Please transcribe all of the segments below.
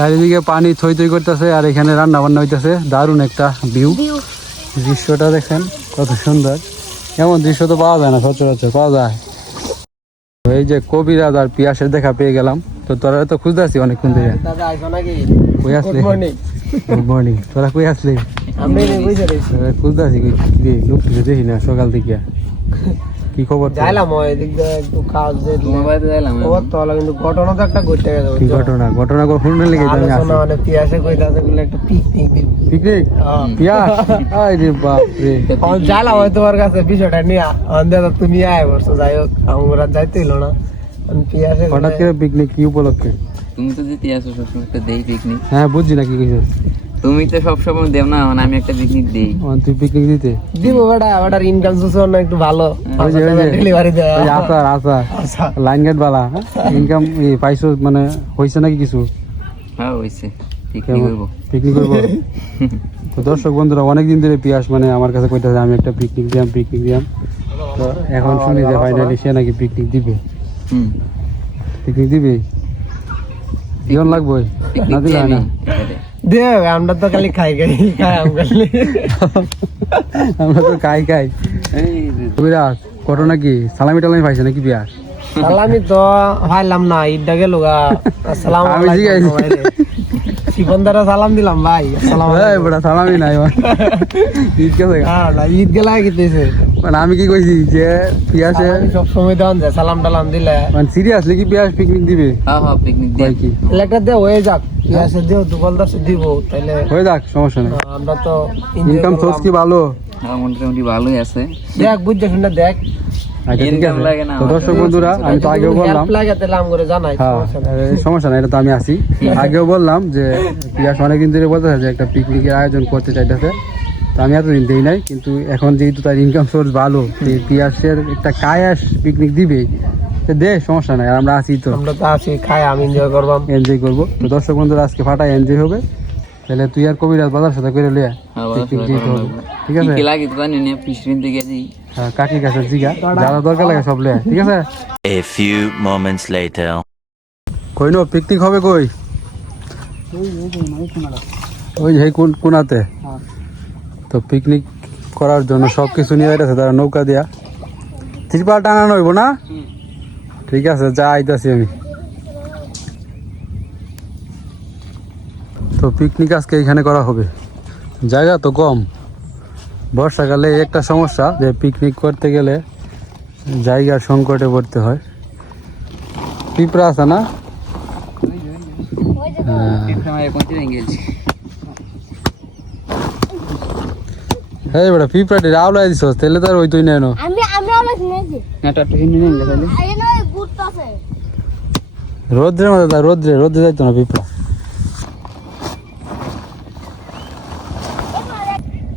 চারিদিকে পানি থই থই করতেছে আর এখানে রান্না বান্না হইতেছে। দারুণ একটা ভিউ, দৃশ্যটা দেখেন কত সুন্দর। এমন দৃশ্য তো পাওয়া যায় না সচরাচর, পাওয়া যায়। এই যে কবিরাজ আর পিয়াসের দেখা পেয়ে গেলাম। তো তোরা তো খুঁজতে আসছি অনেকক্ষণ থেকে। কই আসলি? Good morning. তোরা কই আসলি? খুঁজতে আসি, লোক কিছু দেখি না সকাল থেকে। কি খবর? ঘটনা তো একটা ঘটে গেছে। কি ঘটনা? ঘটনা কখন লেগে পিকনিক? যাইলাম তোমার কাছে বিষয়টা নিয়ে, তুমি আয় বসছো। যাই হোক আমরা যাইতে হইলো না। হঠাৎ করে পিকনিক কি উপলক্ষে? তুমি তো দিতে আসো সবসময় একটা দেই পিকনিক। হ্যাঁ বুঝছি না কি কইছিস। তুমি তো সবসময় দেও না, আমি একটা পিকনিক দেই। তুই পিকনিক দিতে দিব বেটা, বেটার ইনকাম সোর্স না একটু ভালো। ওই যে ডেলিভারি দেয় আসার লাইন গেট বালা ইনকাম পাইছো মানে হইছে নাকি কিছু? হ্যাঁ হইছে, পিকনিক হইব। পিকনিক করবো? তো দর্শক বন্ধুরা অনেকদিন ধরে পিয়াস মানে আমার কাছে কইতাছে আমি একটা পিকনিক দিয়াম। তো এখন শুনি যে ফাইনালি সে নাকি পিকনিক দিবে। পিকনিক দিবে? দিন লাগবে না দিলে না? দেখ আমরা তো খালি খাই আমরা তো খাই কবিরাজ ঘটনা কি? সালামি টালামি পাইছে নাকি পিয়াস? সালামি তো ভাইলাম না, ঈদটা গেল গা। আসসালামু আলাইকুম। শিবন্দারা সালাম দিলাম ভাই। সালামি নাই ঈদ গেছে। ঈদ গেলা গেছে মানে আমি কি কইছি যে পিয়াসে সব সময় দেওয়ান যায় সালাম টালাম দিলে। মানে সিরিয়াসলি কি পিয়াস পিকনিক দিবে? হ্যাঁ হ্যাঁ পিকনিক দেই কি একটা দে হয়ে যাক, পিয়াসে দেও দুবলদার দিব তাইলে হয়ে যাক, সমস্যা নেই। আমরা তো ইনকাম সোর্স কি ভালো? হ্যাঁ মোটামুটি ভালোই আছে। দেখ বুঝছ শুনে দেখ। আচ্ছা ঠিক আছে। তো দর্শক বন্ধুরা আমি তো আগেও বললাম, সমস্যা নাই, এটা তো আমি আছি। আগেও বললাম যে পিয়াস অনেকদিন ধরে বলতেছে যে একটা পিকনিকের আয়োজন করতে চাইতেছে। তো আমি এতদিন দিই নাই, কিন্তু এখন যেহেতু তার ইনকাম সোর্স ভালো, পিয়াসের একটা কায়াস পিকনিক দিবে, দে সমস্যা নাই, আর আমরা আছি তো। আমরা তো আছি, খাই আমি এনজয় করবাম, এনজয় করবো। তো দর্শক বন্ধুরা আজকে ফাটাই এনজয় হবে। তাহলে তুই আর কবিরাজ বাজার সাথে করে লিয়া পিকনিক যেতে হবে, ঠিক আছে? কি লাগে তো জানি না, পিছরিন দিকে যাই। হ্যাঁ কাকির কাছে জিগা, যারা দরকার লাগে সব লিয়া, ঠিক আছে? A few moments later. কই নো পিকনিক হবে কই? ওই যে কোনাতে। তো পিকনিক করার জন্য সবকিছু নিয়ে যাইতেছে তারা নৌকা দিয়া। তিরপাল টানানো হইব না? ঠিক আছে, যা আইতাছি আমি। তো পিকনিক আজকে এখানে করা হবে, জায়গা তো কম। বর্ষাকালে একটা সমস্যা যে পিকনিক করতে গেলে জায়গার সংকটে পড়তে হয়। পিঁপড়া আছে না? হ্যাঁ বেটা পিঁপড়াটি আওলাই দিছ, তাহলে তো আর ওই তুই নেন। রোদ্রে মধ্যে রোদ্রে যাইতো না পিঁপড়া।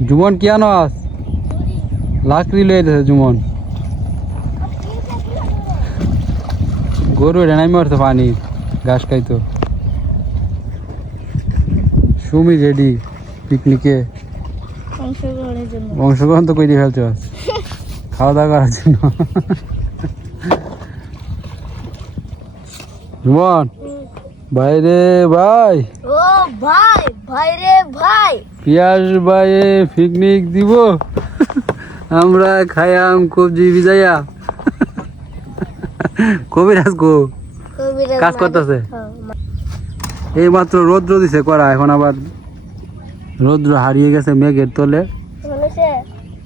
জুমন কি আনো আস? লাকড়ি লয়ে দিয়েছে জুমন। গরু এটা নামি মারতো পানি ঘাস খাইতো। সুমি রেডি পিকনিকে অংশগ্রহণ তো করে ফেলছ খাওয়া দাওয়া করার জন্য। জুমন বাইরে ভাই, ও ভাই ভাই রে ভাই, পিয়াস ভাই পিকনিক দিব, আমরা খায়াম কবজি ভিজাইয়া। কবিরাজ গো কাজ করতেছে, এই মাত্র রৌদ্র দিছে করা, এখন আবার রৌদ্র হারিয়ে গেছে মেঘের তলে।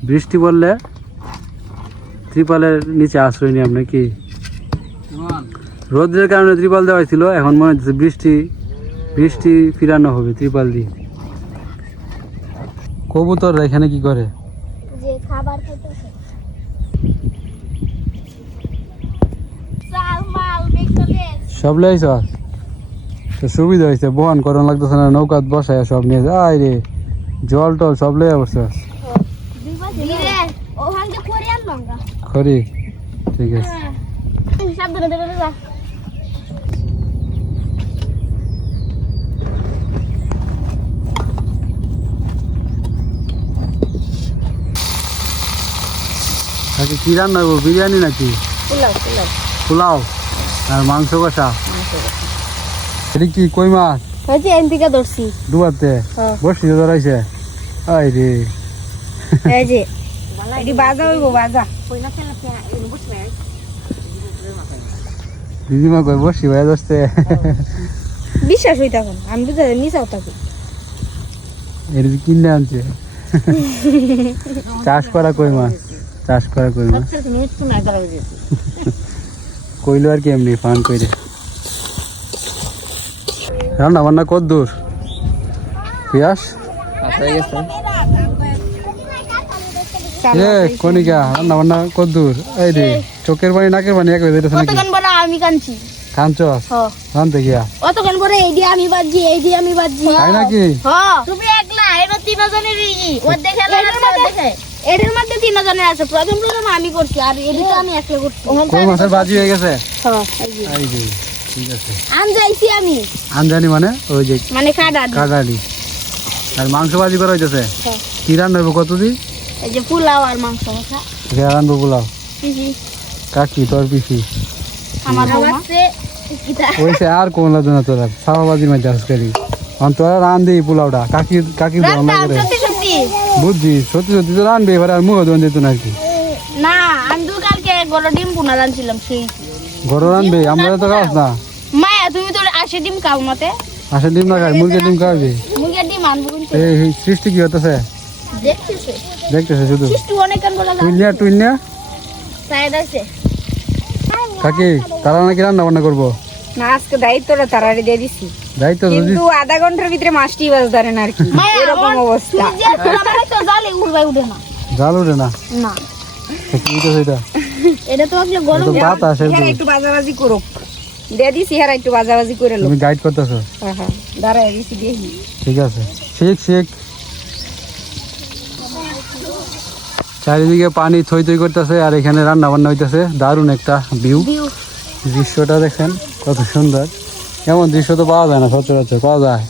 বৃষ্টি পড়লে ত্রিপালের নিচে আশ্রয় নিয়ে আপনি কি? রৌদ্রের কারণে ত্রিপাল দেওয়া ছিল, এখন মনে হচ্ছে বৃষ্টি ফিরানো হবে ত্রিপাল দিয়ে। কবুতররা এখানে কি করে? যে খাবার খেতেছে। সব লাইছ তো সুবিধা হয়েছে, বহন করন লাগতেছে না, নৌকাত বসায় সব নিয়ে যায় রে, জল টল সব লইয়া বসে খড়ি। ঠিক আছে আজকে কি রান্না হইব? বিরিয়ানি নাকি পোলাও আর মাংস কষা? এটা কি কই মাছ? হয়েছে এনপিকা ধরছি ডুবাতে হ্যাঁ। বসি ধরাইছে আই রে এই যে এটি বাজা হইব বাজা দিদিমা কই বসি ভাই দোস্তে বিশ্বাস হইতা আমি বুঝতে নিচাও থাকি এর কিনে আনছে চাষ করা কই মাছ চাষ করা কই মাছ কইলো আর কি এমনি ফান কইরে রান্না বান্না কত দূর পিয়াস হয়ে গেছে এ কনিকা রান্না বান্না কত দূর এই রে চোখের পানি নাকের পানি এক হয়ে যাইতেছে নাকি কতক্ষণ পরে আমি কাঁদছি কাঞ্চস রানতে গিয়া অতক্ষণ পরে এই দিয়ে আমি বাজছি এই দিয়ে আমি বাজছি তাই নাকি তুমি একলা এবার 3 জনের ও দেখে দেখে এর মধ্যে 3 জনের আছে প্রথম আমি করছি আর এদিকে আমি একলা করছি কই মাছের বাজি হয়ে গেছে এই যে এই যে ঠিক আছে আম যাইছি আমি আনজানি মানে ওই যে মানে কাটা কাটালি আর মাংস বাজি করা হইতেছে হ্যাঁ। কি রান্না হইব কত দি এই যে পোলাও আর মাংস কষা রান্নবো পোলাও পিসি কাকি তোর পিসি আমার বৌমা কিতা ওইসে আর কোন লাগতো না তোরা সাবাবাজির মধ্যে আস করি তোরা রান দিই পোলাওটা কাকি কাকি রান্না করে সত্যি সত্যি বুঝছি সত্যি সত্যি তো রানবে এবার আর মুখ দোন দিত না আর কি না আমি তো কালকে গরো ডিম পুনা রানছিলাম সেই ঘর রানবে আমরা তো খাওয়াস না মায়া তুমি তো 80 ডিম খাও মতে আসে ডিম না খাই মুরগির ডিম খাওয়াবি মুরগির ডিম আনবো কিন্তু এই সৃষ্টি কি হতেছে দেখতেছে দেখতেছে শুধু কিষ্টু অনেক কান বলা টুইনিয়া সাইড আছে কাকি তারা নাকি রান্না বান্না করবো না আজকে দায়িত্বটা তারারে দিয়ে দিছি দায়িত্ব যদি কিন্তু আধা ঘন্টার ভিতরে মাছটি বাজ ধরেন আর কি মায়া এরকম অবস্থা তুই যে আমার তো জালে উড়বাই উঠে না জাল উঠে না না কি হইতেছে এটা এটা তো আসলে গরম তো বাত আসে হেরা একটু বাজাবাজি করুক দিয়ে দিছি হেরা একটু বাজাবাজি করে লোক তুমি গাইড করতেছো হ্যাঁ দাঁড়ায় দিছি দেখি ঠিক আছে শিখ শিখ চারিদিকে পানি থই থই করতেছে আর এখানে রান্না বান্না হইতেছে দারুণ একটা ভিউ ভিউ দৃশ্যটা দেখেন কত সুন্দর এমন দৃশ্য তো পাওয়া যায় না সচরাচর পাওয়া যায়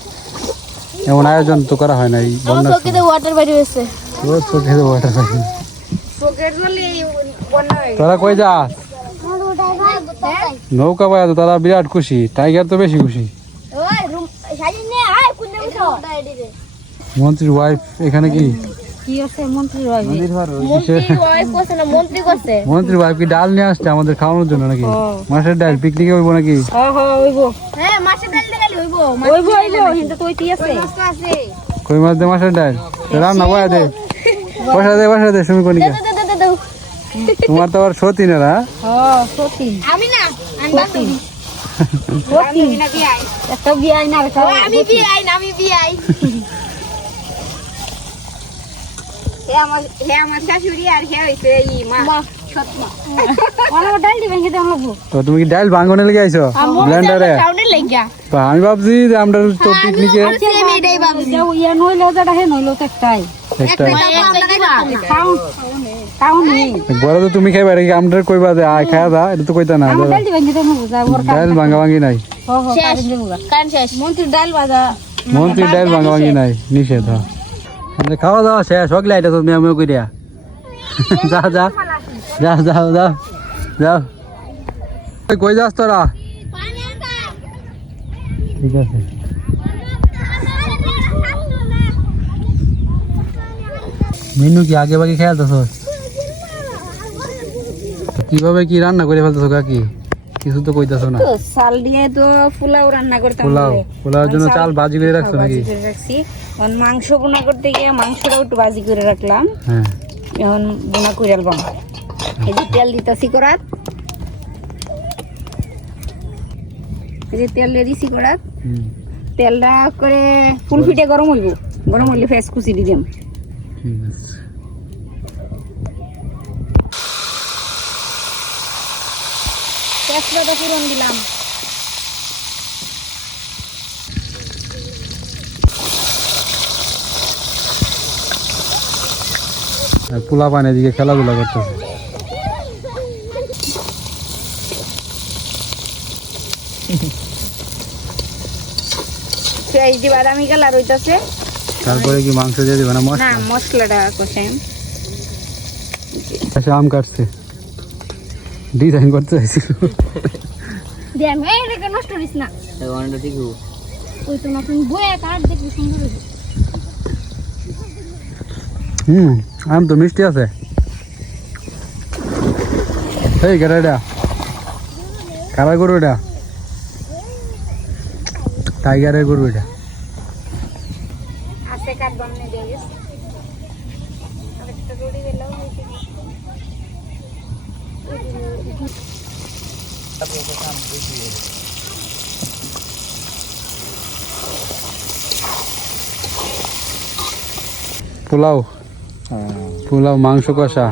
এমন আয়োজন তো করা হয় না এই বন্যার চোখে ওয়াটার বাইরে হয়েছে সময়। ও চোখে তো water পানি। চোখের জলে বন্যা হয়ে তোরা কই যাস নৌকা পায় তো তারা বিরাট খুশি টাইগার তো বেশি খুশি ওই রুম সাজি নে আয় কোনে উঠো মন্ত্রীর ওয়াইফ এখানে কি কি আছে মন্ত্রী ভাই মন্ত্রী ওয়াইফ কোসে না মন্ত্রী কোসে মন্ত্রীর ওয়াইফ কি ডাল নিয়ে আসছে আমাদের খাওয়ানোর জন্য নাকি মাছের ডাল পিকনিকে হইব নাকি হইব হ্যাঁ মাছের ডাল দেখালি হইবো হইব কিন্তু তো ওইটি আছে আছে কই মাছ দে মাছের ডাল রান্না বয়া দে বসা দে তুমি কোনিকা দাও তোমার তো আবার সতী না রা সত্যি আমি না আমি বান্ধবী সত্যি না বিয়াই একটা বিয়াই না রেখা আমি বিআই না আমি বিআই হে আমার শাশুড়ি আর হে হইছে এই মা ওনা ডাল দিবেন কি দেন লাগবো তো তুমি কি ডাল ভাঙনে লেগে আইছো ব্লেন্ডারে সাউন্ডে লাগিয়া তো আমি ভাবছি যে আমরা তো পিকনিকে সেম এটাই ভাবছি যাও ইয়া নইলো যেটা হে নইলো তো একটাই একটা তাও নেই বড় তো তুমি খাইবা রে আমরা কইবা যে আয় খায়া দা এটা তো কইতা না আমার ডাল দিবেন কি দেন বুঝা ওর ডাল ভাঙা ভাঙি নাই শেষ কান শেষ মন্ত্রীর ডাল ভাজা মন্ত্রীর ডাল ভাঙা ভাঙি নাই নিষেধ হ্যাঁ আমাদের খাওয়া দাওয়া শেষ হকলে এটা তো মেয়ে কইরা যা যা যা যাও যাও যাও কই যাস তোরা ঠিক আছে মেনু কি আগে বাকি খেয়ালতেছ কিভাবে কি রান্না করে ফেলতেছো কাকি কিছু তো কইতাছো না তো চাল দিয়ে তো পোলাও রান্না করতাম পোলাও পোলাওর জন্য চাল ভাজি করে রাখছো নাকি রাখছি এখন মাংস বোনা করতে গিয়ে মাংসটাও একটু ভাজি করে রাখলাম হ্যাঁ এখন বোনা করে আলবাম এই যে তেল দিতেছি করাত এই যে তেল দিয়ে দিছি করাত হুম, তেলটা করে ফুল ফিটে গরম হইব গরম হইলে ফেস কুচি দি দিম ঠিক আছে তেজপাতা ফোড়ন দিলাম আর পোলা পানি দিকে খেলাধুলা করতেছে পেঁয়াজ দিয়ে বাদামি কালার হইতাছে তারপরে কি মাংস দিয়ে দিবে না না মশলা মশলাটা কষাইম আচ্ছা আম কাটছে ডিজাইন করতে চাইছিল দেন এই রে নষ্ট করিস না অনেকটা ঠিক ওই তো নতুন বইয়ে কাঠ দেখি সুন্দর হয়েছে। আম তো মিষ্টি আছে। এই গেরাটা কারা গরু এটা? টাইগারের গরু এটা। আছে কাঠ বানিয়ে দিয়ে গেছে। আর একটা রুটি বেলাও হয়েছে। পোলাও, পোলাও, মাংস কষা,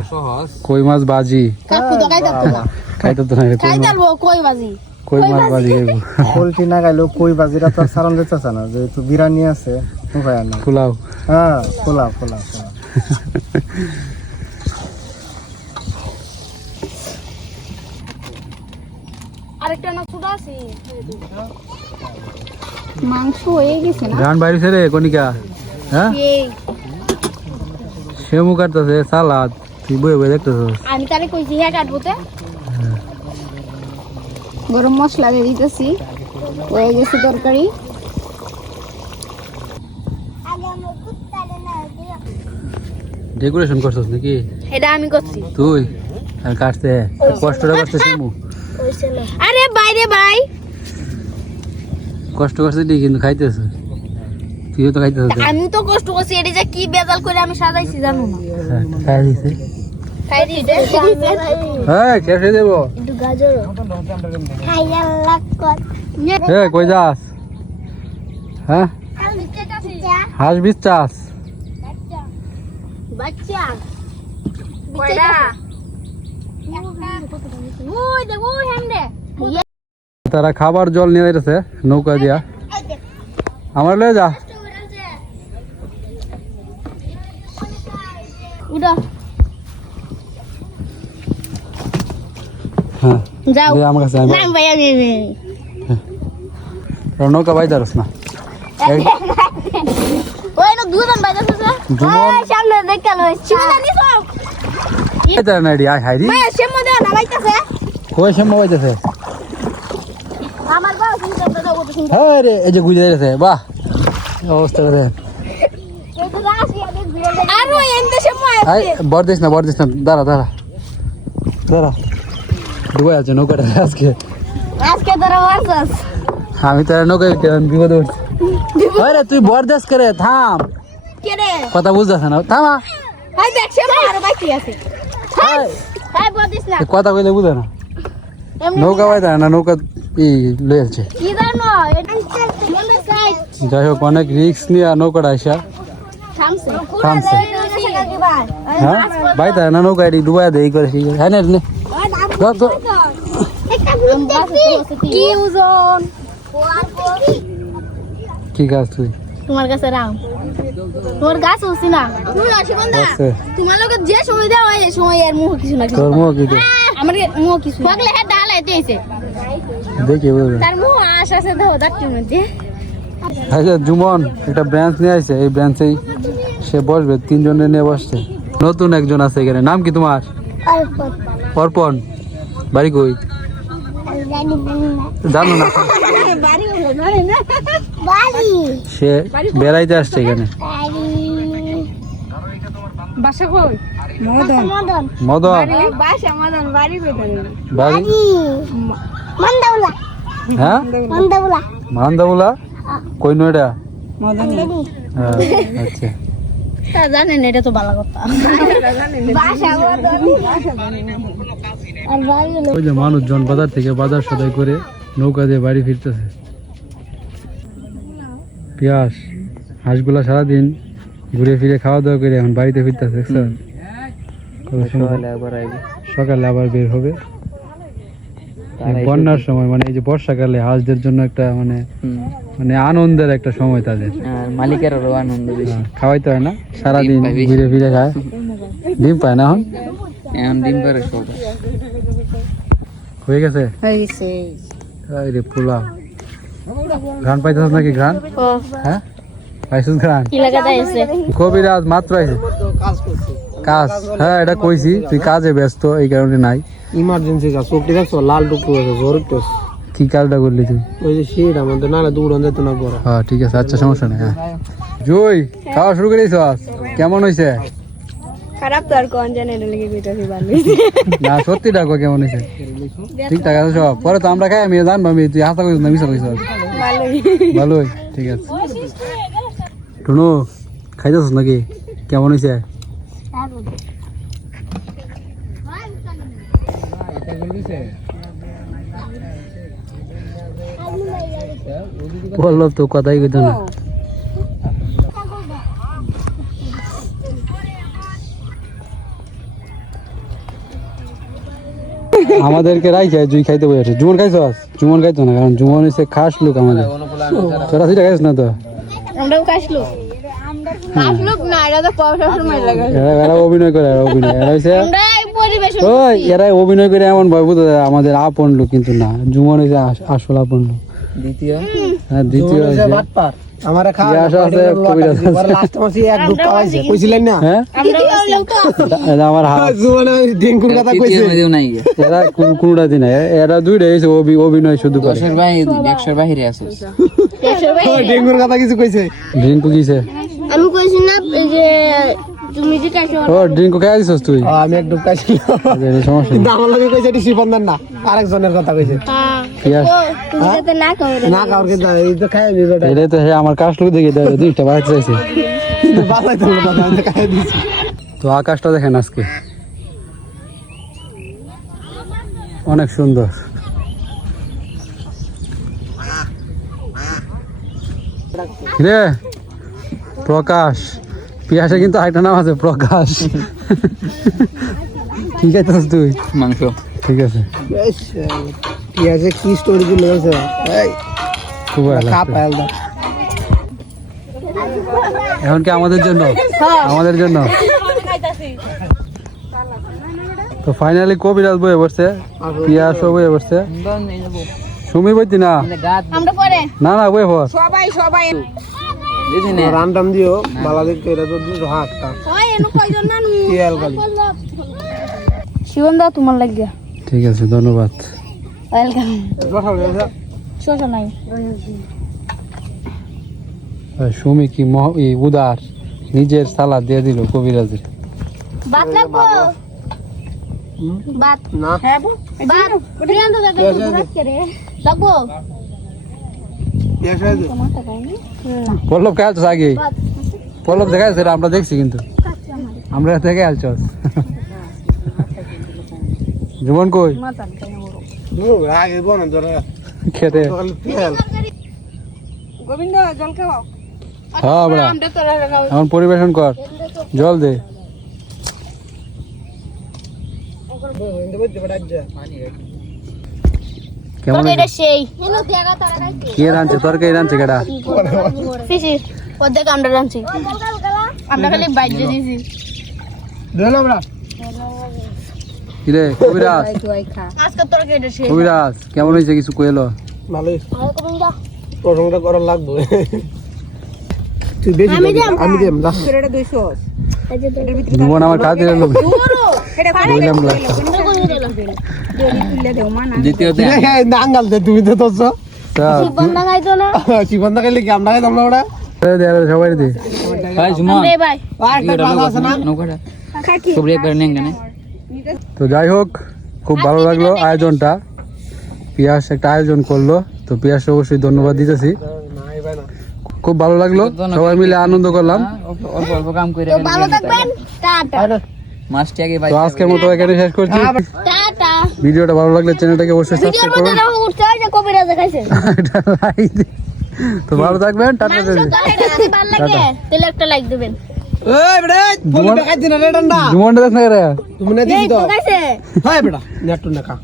কই মাছ ভাজি। কাকু তো খাইতে তো না। খাইতে তো না, খাইতে আলবো কই বাজি। কই মাছ ভাজি খাইবো। পোলট্রি না খাইলেও কই বাজিরা তো সারান দিতেছে না, যেহেতু বিরিয়ানি আছে উপায় না। পোলাও, হ্যাঁ পোলাও পোলাও পোলাও। আরেকটা না ছোট আছে। মাংস হয়ে গেছে না? গান বাইরেছে রে কনিকা। হ্যাঁ এই সেমু কাটতেছে, সালাদ, তুই বয়ে বয়ে দেখতেছিস। আমি তারে কইছি হ্যাঁ কাটবো তে। গরম মশলা দিয়ে দিতেছি, হয়ে গেছে তরকারি। ডেকোরেশন করছিস নাকি এটা আমি করছি। তুই? আর কাটতে কষ্টটা করতে সেমু, আরে বাইরে ভাই, কষ্ট করছে ঠিক, কিন্তু খাইতেছ তুইও তো খাইতেছ। আমি তো কষ্ট করছি, এটা যে কি বেজাল করে আমি সাজাইছি জানো না। খাই দিছে। খাই দিতে হ্যাঁ কেসে দেবো। একটু গাজর খাইয়া লাগ হে কই যাস? হ্যাঁ হাঁস বিচ্ছাস? বাচ্চা কয়টা ওই দে ওই হ্যান্ডে তারা খাবার জল নিয়ে যাইতেছে নৌকা দিয়া। আমার লয়ে যা। উড়া হ্যাঁ যাও দে আমার কাছে। না ভাই আমি নৌকা বাই যাস না। ওই না দুজন বাজাছে দুজন? এই সামনে দেখতে লই চিমটা নিছো এটা না রে আই হাইরি। ভাই সেমো দে না লাইতাছে কই সেমো বাইতেছে? আমার বাবা চিন্তা দাও তো চিন্তা হ্যাঁ রে এই যে গুজে যাইতেছে। বাহ অবস্থা রে। এই তো রাশি আমি ঘুরে আর ওই এন্তে সেমো আই বর্দিস না দাঁড়া দাঁড়া দাঁড়া। ডুবাই আছে নৌকাটা আজকে। আজকে তোরা মারছস আমি তো নৌকা বিপদে উঠছি। আরে তুই বরদাস করে থাম, কে রে কথা বুঝতেছ না, থামা। হাই দেখ সেমো আর বাকি আছে এই, হাই বদিস না এই কথা কইলে বুঝে না। এমনি নৌকা বাইতে না, নৌকা লয়েছে। কি জানো এটা মনে সাইড যাই হোক অনেক রিস্ক নিয়ে নৌকাটা আইসা থামছে থামছে। হ্যাঁ বাইতে না নৌকা এটি ডুবাই দেই করে হ্যাঁ না নে কি ওজন কি কাজ তুই? তোমার কাছে রাম তোর গাছ হচ্ছে না তুই অসুবিধা আছে। তোমার লোকের যে সময় দেওয়া হয় সময় এর মুখ কিছু না তোর মুখ কি দে? আমার মুখ কিছু পাগলে হ্যাঁ ডাল আইতে এসে দেখি বুঝবে। তার মুখ আশ আছে দেহ দাঁড়টির মধ্যে আচ্ছা জুমন একটা ব্রাঞ্চ নিয়ে আসছে, এই ব্রাঞ্চেই সে বসবে, তিনজনে নিয়ে বসছে। নতুন একজন আছে এখানে, নাম কি তোমার? অর্পণ। বাড়ি কই জানো না? সে বেড়াইতে আসছে এখানে। বাসা কই? মদন। মদন বাসা মদন, বাড়ি কই? বাড়ি হ্যাঁ মান্দাবুলা কই নয়ডা? মদন হ্যাঁ আচ্ছা। তা জানেন এটা তো ভালো কথা বাসা আর বাড়ি হলো ওই যে মানুষজন বাজার থেকে বাজার সদাই করে নৌকা দিয়ে বাড়ি ফিরতেছে। পিয়াস হাঁসগুলা সারাদিন ঘুরে ফিরে খাওয়া দাওয়া করে এখন বাড়িতে ফিরতেছে। সকালে আবার বের হবে বন্যার সময়, মানে এই যে বর্ষাকালে হাঁসদের জন্য একটা মানে মানে আনন্দের একটা সময় তাদের। মালিকেরও আনন্দ বেশি। খাওয়াইতে হয় না, সারাদিন ডিম পায় বেশি। ঘুরে ফিরে খায়। ডিম পায় না এখন? এখন দিন পরে সব হয়ে গেছে। হয়ে গেছে। এই রে পোলা ঘ্রাণ পাইতেছ নাকি? ঘ্রাণ হ্যাঁ পাইছিস ঘ্রাণ? কি লাগাতে আছে কবিরাজ মাত্র আইছে কাজ। হ্যাঁ এটা কইছি, তুই কাজে ব্যস্ত এই কারণে নাই। ইমার্জেন্সি কাজ, চোখটি দেখছো লাল টুকরো আছে, জ্বর উঠতেছে। কি কাজটা করলি তুই? ওই যে শীত আমাদের না দৌড়ান যেত না বড়। হ্যাঁ ঠিক আছে, আচ্ছা সমস্যা নেই। হ্যাঁ জয়, খাওয়া শুরু করে দিছস? কেমন হয়েছে? খারাপ তো আর কোন জানে এটা লেগে কইতাছি ভালো না সত্যি ডাকো, কেমন হয়েছে? ঠিকঠাক আছে সব? পরে তো আমরা খাই, আমি জানবো আমি তুই হাসা করিস না মিশা করিস। ভালোই ভালোই, ঠিক আছে। টুনু খাইতেছ নাকি? কেমন হয়েছে? বললো তো কথাই কইতো না। আমাদেরকে রাইখে জুই খাইতে বসে। জুমন খাইছস? জুমন খাইতো না, কারণ জুমন হচ্ছে খাস লোক আমাদের। তোরা সেটা খাইছ না তো? আমরাও কাশলো না, এটা তো পয়সা সময় লাগে। এরা অভিনয় করে, এরা অভিনয়, এরা হচ্ছে আমরা পরিবেশন ওই এরা অভিনয় করে এমন ভয় বুঝতে দেয় আমাদের আপন লোক, কিন্তু না, জুমন হচ্ছে আসল আপন লোক। দ্বিতীয় হ্যাঁ দ্বিতীয় ওই যে হচ্ছে বাটপার আমারে খাওয়া পিয়াস আছে, কবিরাজ আছে। লাস্ট মাসে এক ডুব খাওয়াইছে কইছিলেন না? হ্যাঁ এটা আমার হাত। জীবনে ওই ডেঙ্গুর কথা কইছে। তৃতীয় মেয়েও নাই গে। এরা কোনটা দিন এরা দুইটা এসে অভিনয় শুধু করে। 10-এর বাইরে 100-এর বাইরে আছিস। ওই ডেঙ্গুর কথা কিছু কইছে। ড্রিঙ্ক কিছে? আমি কইছি না এই যে তুমি যে কাছে ও ড্রিঙ্ক খাই দিছস তুই? আমি এক ডুব খাইছিলাম। এটা সমস্যা কিন্তু আমার লগে কইছে এটি শিবন্ধন না, আরেকজনের কথা কইছে। পিয়াস তুমি যাতে না খাও না কাউর কে এই তো খাই দিই বেটা। এটা তো হ্যাঁ আমার কাশ লোক দেখে দেয় দুইটা বাচ্চা চাইছে। বাসায় তো কথা আমি খাই দিছি। তো আকাশটা দেখেন আজকে অনেক সুন্দর। রে প্রকাশ, পিয়াসে কিন্তু আরেকটা নাম আছে প্রকাশ। কি খাইতেছ তুই? মাংস। ঠিক আছে, বেশ পিয়াজে কি স্টোরি দিল আছে এই খুব ভালো খা লাগছে। পায়াল দা। এখন কি আমাদের জন্য? আমাদের জন্য। তো ফাইনালি কবিরাজ বয়ে বসছে, পিয়াসও বয়ে বসছে। সুমি বইতি না? আমরা পরে না না বয়ে বস। সবাই দিদি নে। রান্ডাম দিও বালা দেখতে এটা তো দুটো হাতটা হয় এনো কয়জন না তেল গালি। শিবন দাও তোমার লাগিয়া ঠিক আছে, ধন্যবাদ। ওয়েলকাম বসাও এটা শোষা নাই সুমি কি উদার, নিজের সালাদ দিয়ে দিল কবিরাজের। ভাত লাগবো ভাত না ভাত প্রিয়ান তো দাদা ভাত করে লাগবো পেঁয়াজ আছে পল্লব খেয়ালছ আগে? পল্লব দেখাচ্ছে, আমরা দেখছি কিন্তু আমরা দেখে আলছ। জীবন কই আগে বনা ধরে খেতে? তেল গোবিন্দ জল খাও। হ্যাঁ বড়া, এখন পরিবেশন কর, জল দে। কেমন তো এটা হয়েছে? সেই এনো দেখা তারা খাইছে কে রাঁধছে? তরকারি রাঁধছে কেডা? সিসি ওদের আমরা রাঁধছি আমরা খালি বাইরে দিছি ধরো বড়া কিরে কবিরাজ, আজকে তোরা কেটে সেই কবিরাজ কেমন হয়েছে কিছু কইলো? ভালোই ভালো করে যা প্রশংসা করার লাগবে। তুই বেশি আমি দিবি, দিলাম। আমি দেম না এটা 200 এই যে জীবন আমার খাতে লোক এটা বললাম গ্লাস। তুলে দেও মা না দ্বিতীয়তে আঙ্গাল দে তুমি তো তোছ বন্ধা খাইতো না জীবন খাইলে কি আমরা খাইতাম না ওটা। সবাই দে। ভাই সুমন রে ভাই আর একটা কথা আছে না নৌকাটা সবরি একবার নেন কেন? তো যাই হোক, খুব ভালো লাগলো আয়োজনটা। পিয়াস একটা আয়োজন করলো, তো পিয়াস অবশ্যই ধন্যবাদ দিতেছি। খুব ভালো লাগলো, সবাই মিলে আনন্দ করলাম। অল্প অল্প কাম করে তো ভালো থাকবেন টাটা মাছটি আগে ভাই তো আজকের মতো এখানে শেষ করছি। টাটা ভিডিওটা ভালো লাগলে চ্যানেলটাকে অবশ্যই ভিডিওর সাবস্ক্রাইব মধ্যে করুন। রাও উঠতে হয় যে কবিরাজ খাইছে এটা like দিন। তো ভালো থাকবেন, টাটা। মাংস তরকারি যদি ভালো লাগে তাহলে একটা লাইক দিবেন এই বেটা বলি দেখাই দিনা রে ডান্ডা জুমনটা দেখ না রে। তুমি না দিছি এই তো তো খাইছে হয় বেটা নেটু না খা